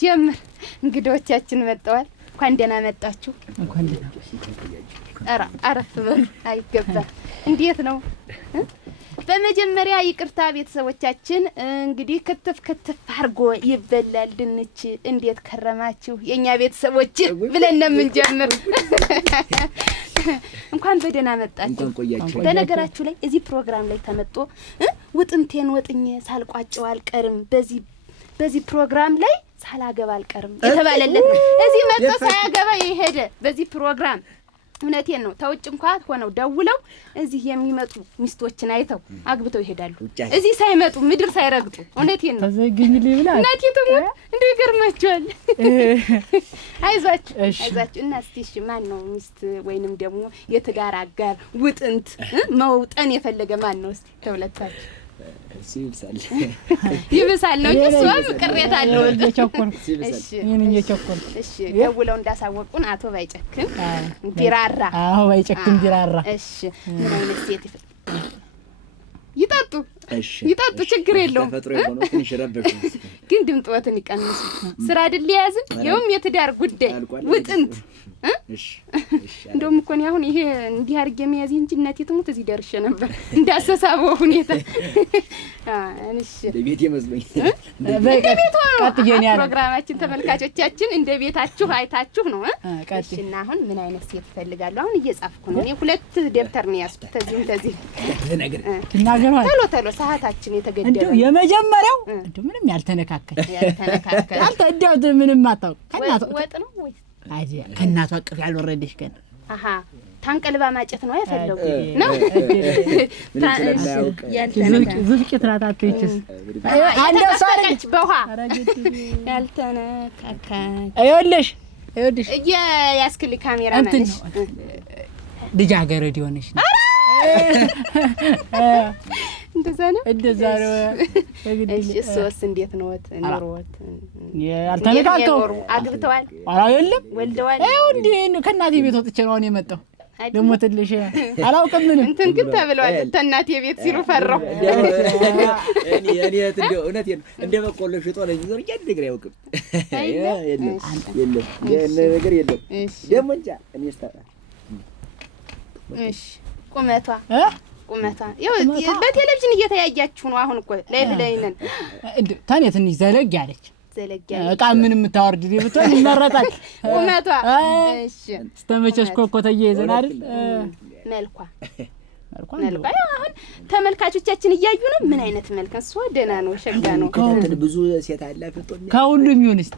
ጀምር እንግዶቻችን መጣዋል እንኳን ደህና መጣችሁ እንኳን ደህና አረፍ በሉ አይገባም እንዴት ነው በመጀመሪያ ይቅርታ ቤተሰቦቻችን እንግዲህ ክትፍ አርጎ ይበላል ድንች እንዴት ከረማችሁ የኛ ቤተሰቦች ብለን ነው የምንጀምር እንኳን በደህና መጣችሁ በነገራችሁ ላይ እዚህ ፕሮግራም ላይ ተመጥቶ ውጥንቴን ወጥኜ ሳልቋጨው አልቀርም በዚህ ፕሮግራም ላይ ሳላገባ አልቀርም የተባለለት እዚህ መጥቶ ሳያገባ ይሄደ በዚህ ፕሮግራም እውነቴን ነው ተውጭ እንኳን ሆነው ደውለው እዚህ የሚመጡ ሚስቶችን አይተው አግብተው ይሄዳሉ እዚህ ሳይመጡ ምድር ሳይረግጡ እውነቴን ነው ተዘግኝልኝ ብላ እናቲቱ እንዴ ገርማችኋል አይዟችሁ እና እስቲ እሺ ማን ነው ሚስት ወይንም ደግሞ የትዳር አጋር ውጥንት መውጠን የፈለገ ማን ነው እስቲ ተውለታችሁ ይብሳል ነው እሷም ቅሬታ አለው እሺ ይሄን እየቸኮል እሺ ደውለው እንዳሳወቁን አቶ ባይጨክን ቢራራ ባይጨክን ቢራራ እሺ ምን አይነት ሴት ይጣጡ ችግር የለውም ተፈጥሮ የሆነው ትንሽ ረበሽ ግን ድምጥወትን ይቀንሱ ስራ አይደል ያዝን የውም የትዳር ጉዳይ ውጥንት እሺ እንደውም እኮ ነው አሁን ይሄ እንዲህ አድርጌ የሚያዝ እንጂ እናቴ ትሙት እዚህ ደርሼ ነበር እንዳሰሳበው ሁኔታ እሺ ለቤት ይመስለኝ ቀጥየኛ ፕሮግራማችን ተመልካቾቻችን እንደ ቤታችሁ አይታችሁ ነው እሺና አሁን ምን አይነት ሴት ፈልጋለሁ አሁን እየጻፍኩ ነው እኔ ሁለት ደብተር ነው ያስኩት ተዚህ ነገር ተሎ ሰዓታችን የተገደለ የመጀመሪያው ምንም ያልተነካከለ አንተ እንደው ምንም አታውቅ ከናቱ ወጥ ነው ወይ አጂ ከናቱ አቅፍ ያልወረደሽ ገና ታንቀልባ ማጨት ነው ያፈለው ነው ዝፍቂት ናታችሁ ይችስ አንደ ሳረች በውሃ ያልተነካካ አይወለሽ ያስክል ካሜራ ማለሽ ልጃገረድ ሆነሽ ነው እንደዛ ነው እሺ እሱስ እንዴት ነው ኖሮት ያልተነካከው አግብተዋል የለም ወልደዋል እንዴ ከናቴ ቤት ወጥቼ ነው አሁን የመጣው ደግሞ ትልሽ አላውቅም ምን እንትን ግን ተብለዋል ተናቴ ቤት ሲሉ ፈራው እኔ እንደው እውነቴን እንደ በቆሎ ሽጦ ነው ይዞር ያድግር ያውቅም የለም ነገር የለም ደግሞ እንጃ እኔ ስታ እሺ ቁመቷ በቴሌቪዥን እየተያያችሁ ነው አሁን እኮ ላይ ነን ታኔ ትንሽ ዘለግ ያለች እቃ ምንም ታወርድ ቢብቶን ይመረጣል ቁመቷ እሺ ስተመቸሽ ኮኮተየ ይዘን አይደል መልኳ አሁን ተመልካቾቻችን እያዩ ነው ምን አይነት መልክ እሱ ደህና ነው ሸጋ ነው ከሁሉ ብዙ ሴት አለ ፍጦኝ ከሁሉም ይሁን እስቲ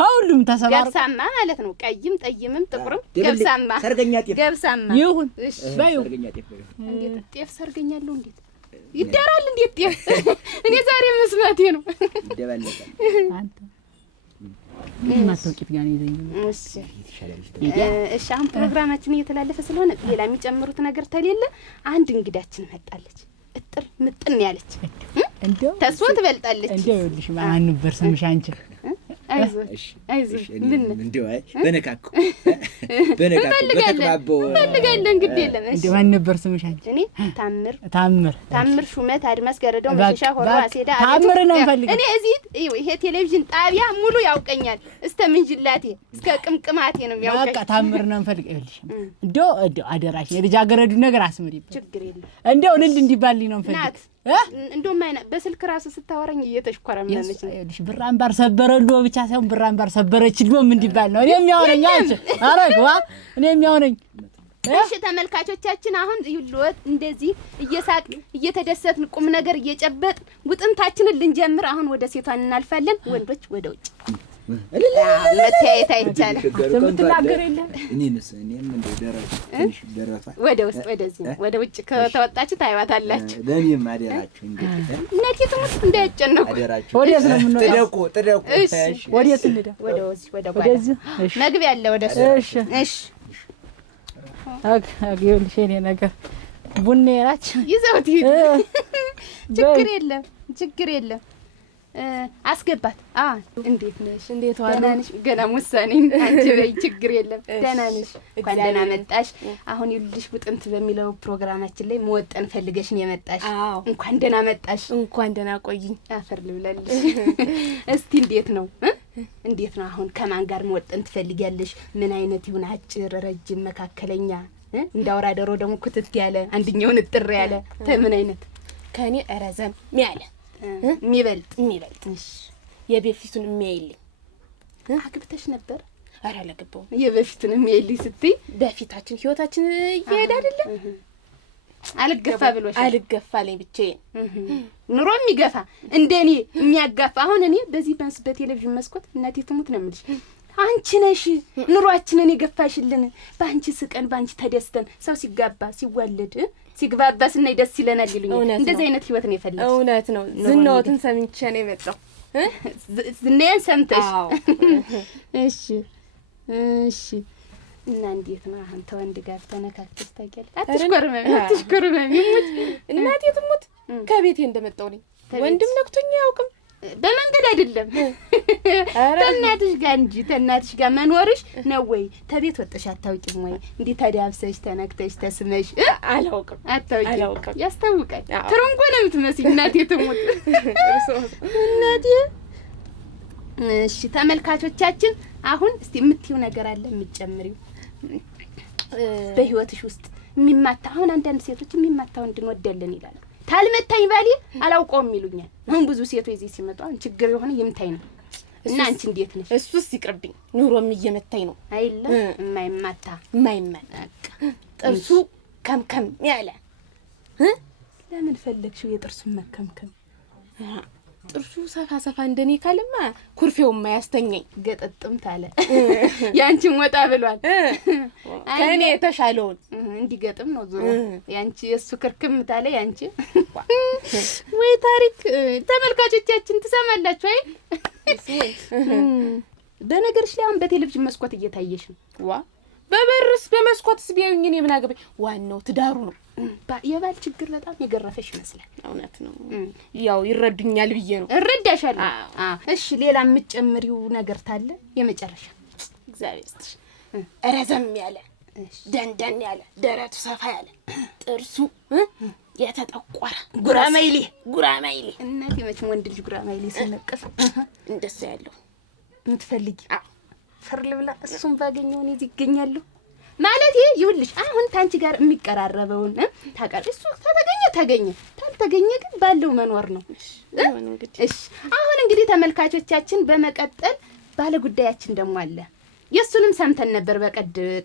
ከሁሉም ተሰባር ገብሳማ ማለት ነው ቀይም ጠይምም ጥቁርም ገብሳማ ሰርገኛ ጤፍ ገብሳማ ይሁን እሺ ባዩ ሰርገኛ ጤፍ እንዴት ጤፍ ሰርገኛለሁ እንዴት ይዳራል እንዴት ጤፍ እኔ ዛሬ መስማቴ ነው ይደባለቃል አንተ ምን ማስተውቂት ጋር ይዘኝ እሺ አሁን ፕሮግራማችን እየተላለፈ ስለሆነ ሌላ የሚጨምሩት ነገር ተሌለ አንድ እንግዳችን መጣለች እጥር ምጥን ያለች እንደው ተስፋ ትበልጣለች እንደው ይልሽ ማን ነበር ስምሽ አንቺ አይዞሽ ምን እንደው በነካኩ በተቀባበው ፈልጋለን እንግዲህ የለም እሺ እንደው ማን ነበር ስምሽ አንቺ እኔ ታምር ሹመት አድማስ ገረደው መሸሻ ሆሯ አሴዳ ታምር ነው ፈልግ እኔ እዚህ ይሄ ቴሌቪዥን ጣቢያ ሙሉ ያውቀኛል እስከ ምንጅላቴ እስከ ቅምቅማቴ ነው ያውቀኝ በቃ ታምር ነው ፈልግ ይልሽ እንደው አደራሽ የልጃገረዱ ነገር አስመሪ ችግር የለም እንደው ልል እንዲባልኝ ነው ፈልግ እንደው ማይና በስልክ ራሱ ስታወራኝ እየተሽኮረመነች ነው ይልሽ ብራምባር ሰበረሎ ብቻ ሳይሆን ብራምባር ሰበረችልሎ ምን እንዲባል ነው እኔ የሚያወራኝ አንቺ አረግዋ እኔ የሚያወራኝ እሺ ተመልካቾቻችን አሁን ይሉት እንደዚህ እየሳቅ እየተደሰትን ቁም ነገር እየጨበጥ ውጥንታችንን ልንጀምር አሁን ወደ ሴቷን እናልፋለን ወንዶች ወደ ውጭ ለታይታ ይቻላል ምትናገር የለም እኔም እንደ ደረፋ ወደ ውስጥ ወደዚህ ወደ ውጭ ከተወጣችሁ ታይዋታላችሁ ለኔም አደራችሁ እንግዲህ እናቴ ትሙት እንዳይጨነቁ አደራችሁ ወዴት ነው የምንወጣው ጥደቁ እሺ ወዴት እንደ ወደ ጓዳ መግቢያ አለ ወደ እሺ ይኸውልሽ የእኔ ነገር ቡኔ ናቸው ይዘውት ችግር የለም አስገባት እንዴት ነሽ እንዴት ዋልሽ ገና ሙሳኔ አንቺ በይ ችግር የለም ደህና ነሽ እንኳን ደህና መጣሽ አሁን ይልሽ ውጥንት በሚለው ፕሮግራማችን ላይ መወጠን ፈልገሽን የመጣሽ እንኳን ደህና መጣሽ እንኳን ደህና ቆይኝ አፈር ልብላለሽ እስቲ እንዴት ነው እንዴት ነው አሁን ከማን ጋር መወጠን ትፈልጊያለሽ? ምን አይነት ይሁን? አጭር፣ ረጅም፣ መካከለኛ? እንዳውራ ደሮ ደግሞ ኩትት ያለ አንድኛውን እጥር ያለ ምን አይነት? ከኔ ረዘም ያለ የሚበልጥ እሺ። የበፊቱን የሚያይልኝ አግብተሽ ነበር? ኧረ አላገባሁም። የበፊቱን የሚያይልኝ ስትይ በፊታችን ህይወታችን እየሄደ አይደለ? አልገፋ ብሎሽ? አልገፋ ላይ ብቻዬን ኑሮ የሚገፋ እንደኔ የሚያጋፋ። አሁን እኔ በዚህ በቴሌቪዥን መስኮት እናቴ ትሙት ነው የምልሽ፣ አንቺ ነሽ ኑሯችንን የገፋሽልን። በአንቺ ስቀን በአንቺ ተደስተን ሰው ሲጋባ ሲዋለድ ሲግባባ ስናይ ደስ ይለናል ይሉኛል። እንደዚህ አይነት ህይወት ነው የፈለግሽ? እውነት ነው። ዝናዎትን ሰምቼ ነው የመጣው። ዝናዬን ሰምተሽ? እሺ እሺ። እና እንዴት ነው አሁን ተወንድ ጋር ተነካክተሽ ታውቂያለሽ? አትሽኮርመሚ ሙት እናቴ ትሙት። ከቤቴ እንደመጣው ነኝ ወንድም ነክቶኝ አያውቅም። በመንገድ አይደለም ተናትሽ ጋር እንጂ ተናትሽ ጋር መኖርሽ ነው ወይ? ተቤት ወጥሽ አታውቂም ወይ? እንዴ ተዳብሰሽ ተነክተሽ ተስመሽ? አላውቅም። አታውቂም? ያስታውቃል። ትርንጎ ነው የምትመስይ እናቴ ትሙት እናቴ። እሺ ተመልካቾቻችን አሁን እስቲ የምትይው ነገር አለ የምትጨምሪው በህይወትሽ ውስጥ የሚማታ? አሁን አንዳንድ ሴቶች የሚማታ ወንድ እንወዳለን ይላሉ። ታልመታኝ ባሌ አላውቀውም ይሉኛል። አሁን ብዙ ሴቶች እዚህ ሲመጡ አሁን ችግር የሆነ ይምታኝ ነው። እና አንቺ እንዴት ነሽ? እሱስ ይቅርብኝ። ኑሮም እየመታኝ ነው አይደል? የማይማታ ጥርሱ ከምከም ያለ ለምን ፈለግሽው የጥርሱን መከምከም? ጥርሱ ሰፋ እንደኔ ካልማ ኩርፌውማ ያስተኛኝ። ገጠጥም ታለ ያንቺም ወጣ ብሏል። ከኔ የተሻለውን እንዲገጥም ነው ዞሮ ያንቺ እሱ ክርክም ታለ ያንቺ። ወይ ታሪክ! ተመልካቾቻችን ትሰማላችሁ አይደል? በነገርሽ ላይ አሁን በቴሌቪዥን መስኮት እየታየሽ ነው። በበርስ በመስኮትስ ቢያዩኝ እኔ ምን አገባኝ? ዋናው ትዳሩ ነው። የባል ችግር በጣም የገረፈሽ ይመስላል። እውነት ነው። ያው ይረዱኛል ብዬ ነው። እረዳሻለሁ። እሺ ሌላ የምትጨምሪው ነገር ታለ? የመጨረሻ እግዚአብሔር ይስጥሽ። ረዘም ያለ ደንደን ያለ ደረቱ ሰፋ ያለ ጥርሱ የተጠቆረ ጉራማይሌ እናቴ መቼም ወንድ ልጅ ጉራማይሌ ሲነቀስ እንደሱ ያለው የምትፈልጊ ፈር ልብላ እሱን ባገኘው እኔ እዚህ እገኛለሁ ማለት ይኸውልሽ። አሁን ታንቺ ጋር የሚቀራረበውን ታውቃለሽ። እሱ ተገኘ ታልተገኘ ግን ባለው መኖር ነው። እሺ አሁን እንግዲህ ተመልካቾቻችን በመቀጠል ባለ ጉዳያችን ደግሞ አለ። የሱንም ሰምተን ነበር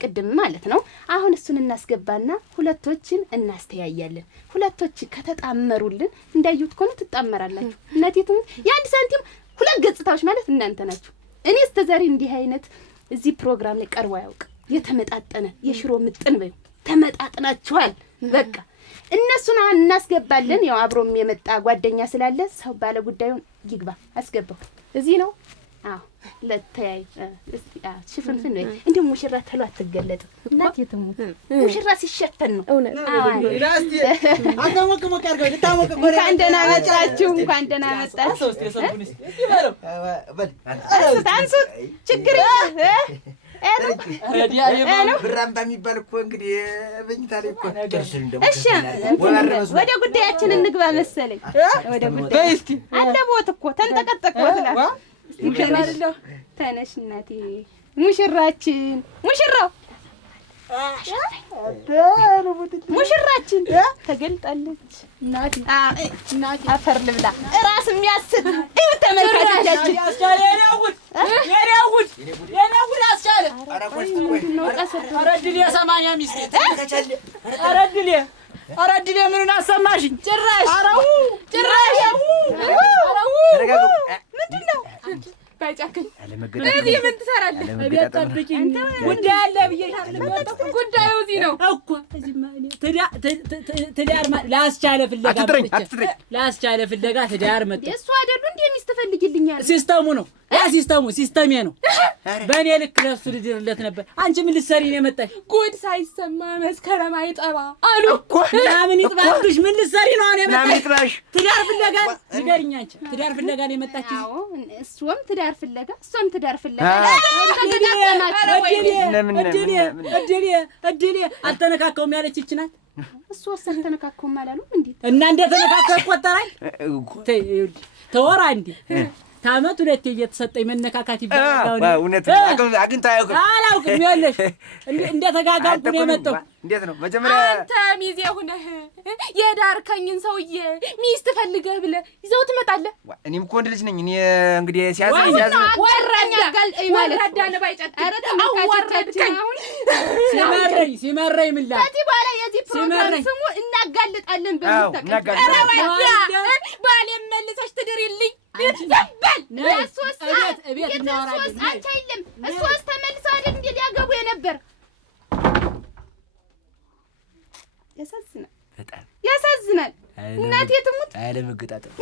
ቅድም ማለት ነው። አሁን እሱን እናስገባና ሁለቶችን እናስተያያለን። ሁለቶች ከተጣመሩልን እንዳዩት ከሆነ ትጣመራላችሁ። እናቴቱም የአንድ ሳንቲም ሁለት ገጽታዎች ማለት እናንተ ናችሁ። እኔ እስከዛሬ እንዲህ አይነት እዚህ ፕሮግራም ላይ ቀርቦ ያውቅ የተመጣጠነ የሽሮ ምጥን በዩ ተመጣጥናችኋል። በቃ እነሱን እናስገባለን። ያው አብሮም የመጣ ጓደኛ ስላለ ሰው ባለ ጉዳዩን ይግባ። አስገባው። እዚህ ነው። አዎ ለተያይ እስቲ ሽፍንፍን ነው እንዴ? ሙሽራ ተሎ አትገለጥ እናት የትሙ ሙሽራ ሲሸፈን ነው። አዎ ላስቲ አታሞቅ ሞቅ አድርገው ልታሞቅ ቆረ እንኳን ደህና መጣችሁ። እንኳን ደህና መጣችሁ። አንሱት ችግር ብራምባ የሚባል እኮ እንግዲህ በእኝታ ላይ እኮ ደርሰን ደግሞ እሺ ወደ ጉዳያችን እንግባ መሰለኝ። ወደ ጉዳይ አለ ቦት እኮ ተንጠቀጠቅኩት ላ ተነሽ እናቴ። ሙሽራችን ተገልጣለች። እናቴ አፈር ልብላ እራስ የሚያስብ እዩ ተመልካቾቻችን። የኔውድ አስቻለ አረድሌ 80 ሚስት አረድሌ ምኑን አሰማሽኝ? ጭራሽ ምንድነው ባይጫከኝ እዚህ ምን ትሰራለህ? ጠብቂኝ ጉዳይ አለ ብዬሻለሁ። ጉዳዩ እዚህ ነው እኮ እዚህ ማለት ትዳር ላስቻለ ፍለጋ ትዳር መጣ። እሱ አይደሉ እንዴ ሚስት ፈልጊልኛል? ሲስተሙ ነው ያ ሲስተሜ ነው። በእኔ ልክ ለሱ ልድርለት ነበር። አንቺ ምን ልትሰሪ ነው የመጣሽ? ጉድ ሳይሰማ መስከረም አይጠባ አሉ እኮ። ምን ይጥባሽ? ምን ልትሰሪ ነው አሁን የመጣሽ? ትዳር ፍለጋ ንገሪኝ። አንቺ ትዳር ፍለጋ ነው የመጣችሽ? አዎ እሱም ትዳር ፍለጋ እሷም ትዳር ፍለጋ። እድሌ አልተነካከውም ያለች ይች ናት። እሱ ወሰን ተነካከውም አላሉም እንዴ? እና እንደ ተነካከው ይቆጠራል? ተወራ እንዴ ታመት ሁለቴ እየተሰጠኝ መነካካት ይባላል። እውነት አግኝቶ አላውቅም። ይኸውልሽ እንደ ተጋጋምኩ ነው የመጣው። እንዴት ነው መጀመሪያ አንተ ሚዜ ሁነህ የዳርከኝን ሰውዬ ሚስት ፈልገህ ብለህ ይዘው ትመጣለህ? እኔም እኮ ወንድ ልጅ ነኝ። እኔ እንግዲህ ሲያዝ ወረዳ ነው ባይጨጥ አወረድከኝ። ሲመረኝ ምን ላድርግ? ከዚህ በኋላ የዚህ ፕሮግራም ስሙ እናጋልጣለን በሚል ባሌን መልሰሽ ትድሪልኝ። እቤት እናወራለን። አንቺ አይልም እሷስ ተመልሰው አይደል እንዴ ሊያገቡ የነበር። ያሳዝናል፣ በጣም ያሳዝናል። እናቴ ትሙት አለመገጣጠም